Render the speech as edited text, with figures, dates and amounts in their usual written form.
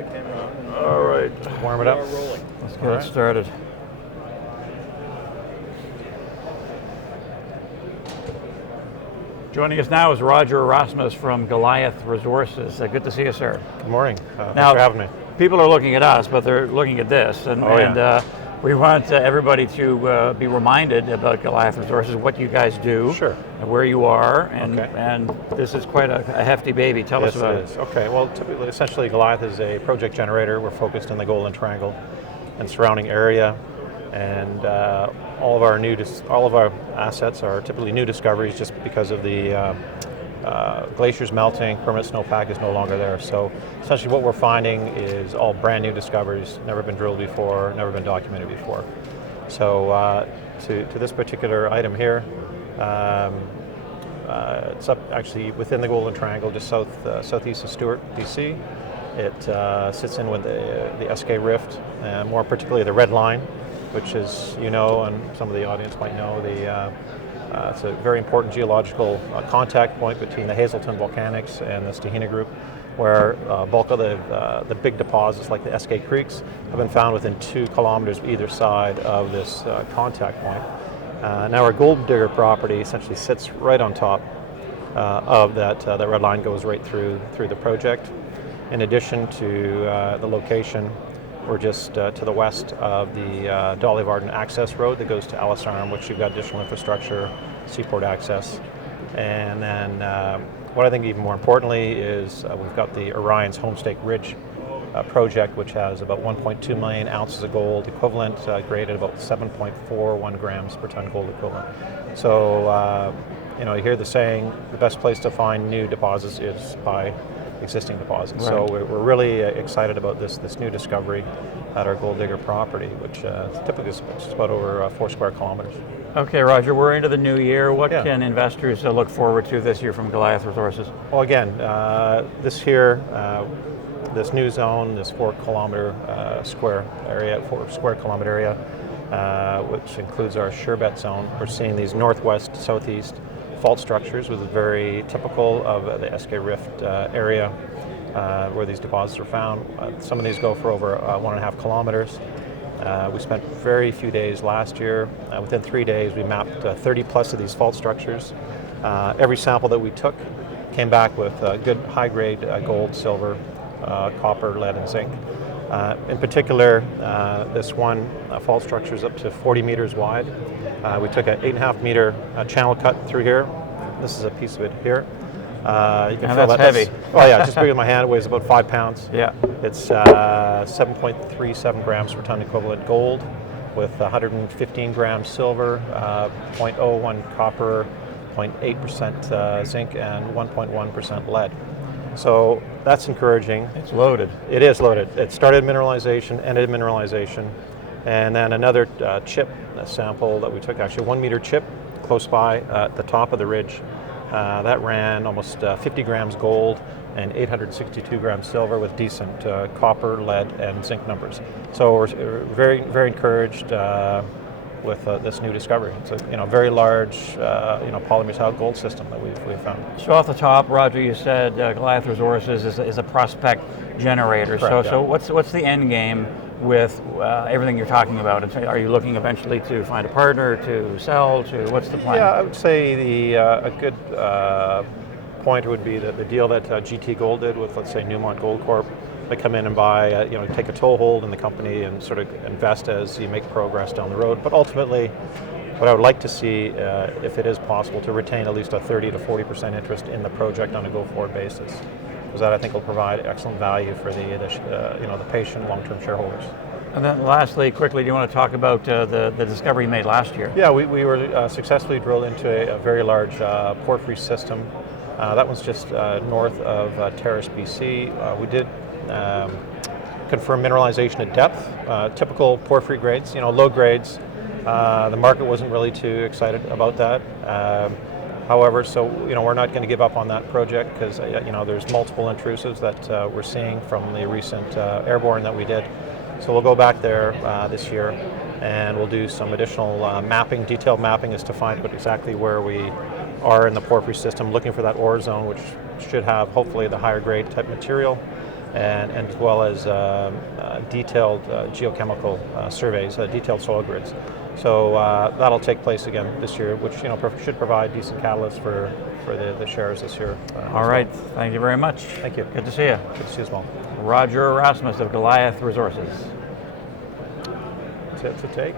camera on. All right. Warm it up. We are rolling. Let's get it started. Joining us now is Roger Rosmus from Goliath Resources. Good to see you, sir. Good morning. Thanks Now, for having me. People are looking at us, but they're looking at this, and we want everybody to be reminded about Goliath Resources, what you guys do, Sure. and where you are, and this is quite a hefty baby. Tell us about it. Yes, it is. Okay, well, essentially Goliath is a project generator. We're focused in the Golden Triangle and surrounding area, and all of our assets are typically new discoveries just because of the glaciers melting, permanent snowpack is no longer there. So essentially what we're finding is all brand new discoveries, never been drilled before, never been documented before. So to this particular item here, it's up actually within the Golden Triangle, just southeast of Stewart, BC. It sits in with the SK Rift, and more particularly the Red Line, which is, and some of the audience might know, it's a very important geological contact point between the Hazelton Volcanics and the Stahina Group, where bulk of the big deposits like the SK Creeks have been found within 2 kilometers either side of this contact point. Now our Gold Digger property essentially sits right on top of that red line, goes right through the project. In addition to the location, we're just to the west of the Dolly Varden access road that goes to Ellis Arm, which you've got additional infrastructure, seaport access. And then what I think even more importantly is we've got the Orion's Homestake Ridge project, which has about 1.2 million ounces of gold equivalent, graded about 7.41 grams per ton gold equivalent. So, you hear the saying, the best place to find new deposits is by existing deposits. Right. So we're really excited about this new discovery at our Gold Digger property, which typically is just about over 4 square kilometers. Okay, Roger, we're into the new year. What can investors look forward to this year from Goliath Resources? Well, again, this new zone, this 4 square kilometer area, which includes our Sherbet zone, we're seeing these northwest, southeast fault structures, which is very typical of the SK Rift area where these deposits are found. Some of these go for over 1.5 kilometers. We spent very few days last year. Within 3 days, we mapped 30 plus of these fault structures. Every sample that we took came back with good high-grade gold, silver, copper, lead, and zinc. In particular, this one fault structure is up to 40 meters wide. We took an 8.5 meter channel cut through here. This is a piece of it here. You can feel that's heavy. Oh yeah, just bigger than my hand. It weighs about 5 pounds. Yeah. It's 7.37 grams per ton equivalent gold, with 115 grams silver, 0.01 copper, 0.8% zinc, and 1.1% lead. So that's encouraging. It's loaded. It is loaded. It started mineralization, ended mineralization, and then another chip sample that we took, actually 1 meter chip close by at the top of the ridge. That ran almost 50 grams gold and 862 grams silver with decent copper, lead, and zinc numbers. So we're very, very encouraged with this new discovery. It's a very large polymetallic gold system that we've found. So off the top, Roger, you said Goliath Resources is a prospect generator. Correct, so what's the end game with everything you're talking about? Are you looking eventually to find a partner, to sell, to what's the plan? Yeah, I would say a good pointer would be the deal that GT Gold did with, let's say, Newmont Gold Corp. They come in and buy, take a toehold in the company and sort of invest as you make progress down the road. But ultimately, what I would like to see, if it is possible, to retain at least a 30 to 40% interest in the project on a go-forward basis, because that I think will provide excellent value for the patient long-term shareholders. And then lastly, quickly, do you want to talk about the discovery you made last year? Yeah, we were successfully drilled into a very large porphyry system. That one's just north of Terrace, BC. We did confirm mineralization at depth, typical porphyry grades, low grades. The market wasn't really too excited about that. However, so we're not going to give up on that project because there's multiple intrusives that we're seeing from the recent airborne that we did. So we'll go back there this year, and we'll do some additional mapping, detailed mapping, as to find out exactly where we are in the porphyry system, looking for that ore zone, which should have hopefully the higher grade type material. and as well as detailed geochemical surveys, detailed soil grids. So that'll take place again this year, which should provide decent catalyst for the shares this year. All right, thank you very much. Thank you. Good to see you. Good to see you as well. Roger Rosmus of Goliath Resources. That's it to take.